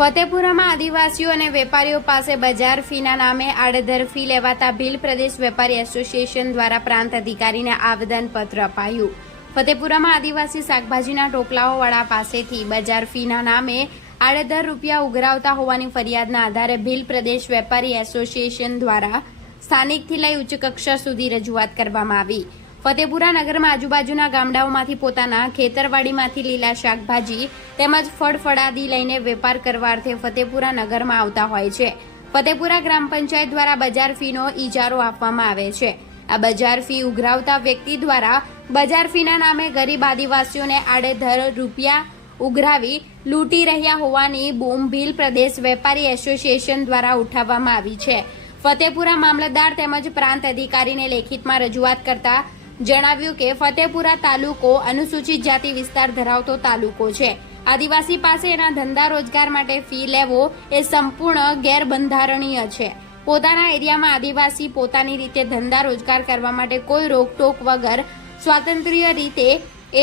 ફતેપુરામાં આદિવાસીઓ અને વેપારીઓ પાસે બજાર ફીના નામે આડધર ફી લેવાતા ભીલ પ્રદેશ વેપારી એસોસિએશન દ્વારા પ્રાંત અધિકારીને આવેદનપત્ર અપાયું. ફતેપુરામાં આદિવાસી શાકભાજીના ટોપલાઓવાળા પાસેથી બજાર ફીના નામે આડધર રૂપિયા ઉઘરાવતા હોવાની ફરિયાદના આધારે ભીલ પ્રદેશ વેપારી એસોસિએશન દ્વારા સ્થાનિકથી લઈ ઉચ્ચ કક્ષા સુધી રજૂઆત કરવામાં આવી. ફતેપુરા નગરમાં આજુબાજુના ગામડાઓમાંથી પોતાના ખેતરવાડીમાંથી લીલા શાકભાજી તેમજ ફળ ફળાદી લઈને વેપાર કરવા અર્થે ફતેપુરા નગરમાં આવતા હોય છે. ફતેપુરા ગ્રામ પંચાયત દ્વારા બજાર ફીનો ઇજારો આપવામાં આવે છે. આ બજાર ફી ઉઘરાવતા વ્યક્તિ દ્વારા બજાર ફીના નામે ગરીબ આદિવાસીઓને આડેધર રૂપિયા ઉઘરાવી લૂંટી રહ્યા હોવાની બૂમ પ્રદેશ વેપારી એસોસિએશન દ્વારા ઉઠાવવામાં આવી છે. ફતેપુરા મામલતદાર તેમજ પ્રાંત અધિકારીને લેખિતમાં રજૂઆત કરતા જણાવ્યું કે ફતેપુરા તાલુકો અનુસૂચિત જાતિ વિસ્તાર ધરાવતો તાલુકો છે. આદિવાસી પાસે એના ધંધા રોજગાર માટે ફી લેવો એ સંપૂર્ણ ગેરબંધારણીય છે. પોતાના એરિયામાં આદિવાસી પોતાની રીતે ધંધા રોજગાર કરવા માટે કોઈ રોકટોક વગર સ્વાતંત્ર્ય રીતે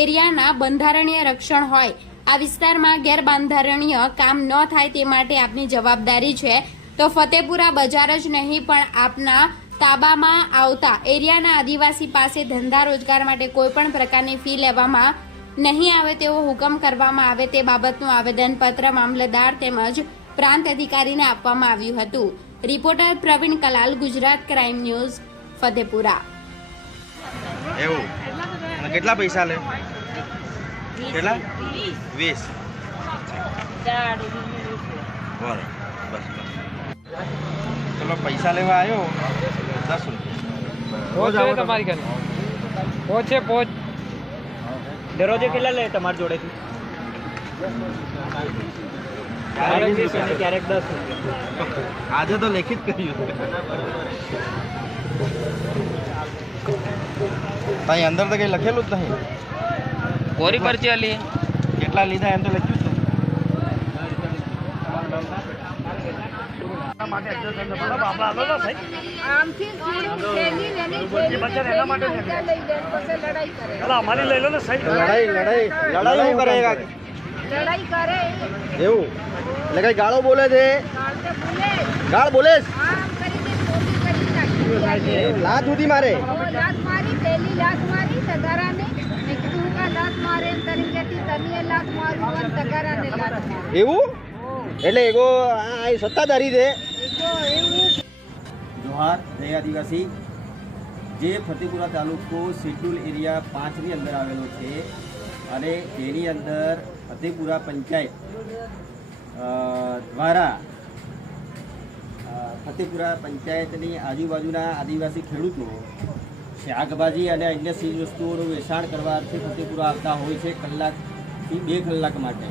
એરિયાના બંધારણીય રક્ષણ હોય. આ વિસ્તારમાં ગેરબંધારણીય કામ ન થાય તે માટે આપની જવાબદારી છે. તો ફતેપુરા બજાર જ નહીં, પણ આપના તાબામાં આવતા એરિયાના આદિવાસી પાસે ધંધા રોજગાર માટે કોઈ પણ પ્રકારની ફી લેવામાં નહીં આવે તેવો હુકમ કરવામાં આવે તે બાબતનું આવેદનપત્ર મામલતદાર તેમજ પ્રાંત અધિકારીને આપવામાં આવ્યું હતું. Reporter Praveen Kalal, Gujarat crime news, Fatepura. એવું? કેટલા પૈસા લે? કેટલા? વીસ. બસ. ચલો, પૈસા લેવા આવ્યો. દસ રૂપિયા. તમારી? ઘરે. પોચ છે દરરોજે કેટલા લે તમારી જોડેથી? ક્યારેક દસ રૂપિયા. આજે તો લેખિત કર્યું. ત્યાં અંદર તો કઈ લખેલું જ નહીં. કોરી પરચી આલી. કેટલા લીધા એમ તો લખ્યું માટે લઈ લે પછી લડાઈ કરે. લડાઈ લડાઈ. લડાઈ હું કરેગા લડાઈ કરે. એવું? એટલે કઈ ગાળો બોલે છે? ગાળ બોલે. આમ કરીને ટોપી કરી નાખી લાત સુધી મારે. લાત મારી પહેલી લાત મારી તગારાને એવું? એટલે એગો આ સત્તાધારી છે. જોહાર, જય આદિવાસી. જે ફતેપુરા તાલુકો શેડ્યુલ એરિયા પાંચની અંદર આવેલો છે અને તેની અંદર ફતેપુરા પંચાયત દ્વારા ફતેપુરા પંચાયતની આજુબાજુના આદિવાસી ખેડૂતો શાકભાજી અને અન્ય ચીજ વસ્તુઓનું વેચાણ કરવા અર્થે ફતેપુરા આવતા હોય છે કલાકથી બે કલાક માટે.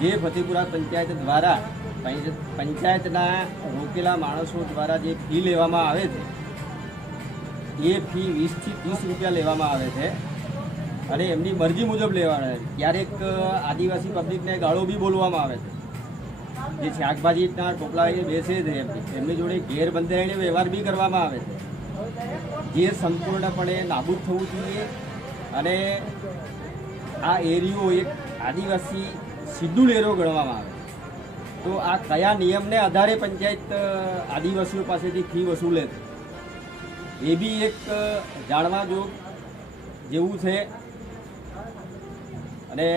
જે ફતેપુરા પંચાયત દ્વારા પંચાયતના રોકેલા માણસો દ્વારા જે ફી લેવામાં આવે છે, એ ફી વીસથી ત્રીસ રૂપિયા લેવામાં આવે છે અને એમની મરજી મુજબ લેવાના છે. ક્યારેક આદિવાસી પબ્લિકને ગાળો બી બોલવામાં આવે છે. જે શાકભાજીના ટોપલા બેસે છે એમની એમની જોડે ગેરબંધારણીય વ્યવહાર બી કરવામાં આવે છે. જે સંપૂર્ણપણે નાબૂદ થવું જોઈએ અને આ એરિયો એક આદિવાસી શિડ્યુલ લેરો ગણવામાં આવે તો આ કયા નિયમને આધારે પંચાયત આદિવાસીઓ પાસેથી ફી વસૂલે એ બી એક જાણવા જો જેવું છે. અને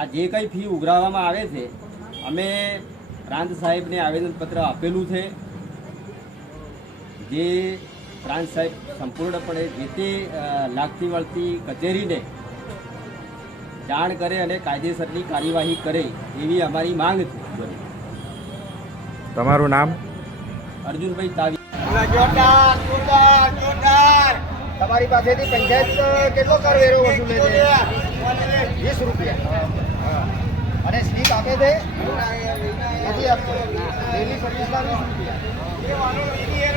આ જે કંઈ ફી ઉઘરાવવામાં આવે છે, અમે પ્રાંત સાહેબને આવેદનપત્ર આપેલું છે. જે પ્રાંત સાહેબ સંપૂર્ણપણે જે તે લાગતી વળતી કચેરીને જાણ કરે અને કાયદેસરની કાર્યવાહી કરે એવી અમારી માંગ છે. તમારું નામ? અર્જુનભાઈ તમારી પાસેથી પંચાયત કેટલો કર વસૂલે છે? વીસ રૂપિયા. અને સ્લીપ આપે છે? નથી આપતો. ડેલી સર્વિસના વીસ રૂપિયા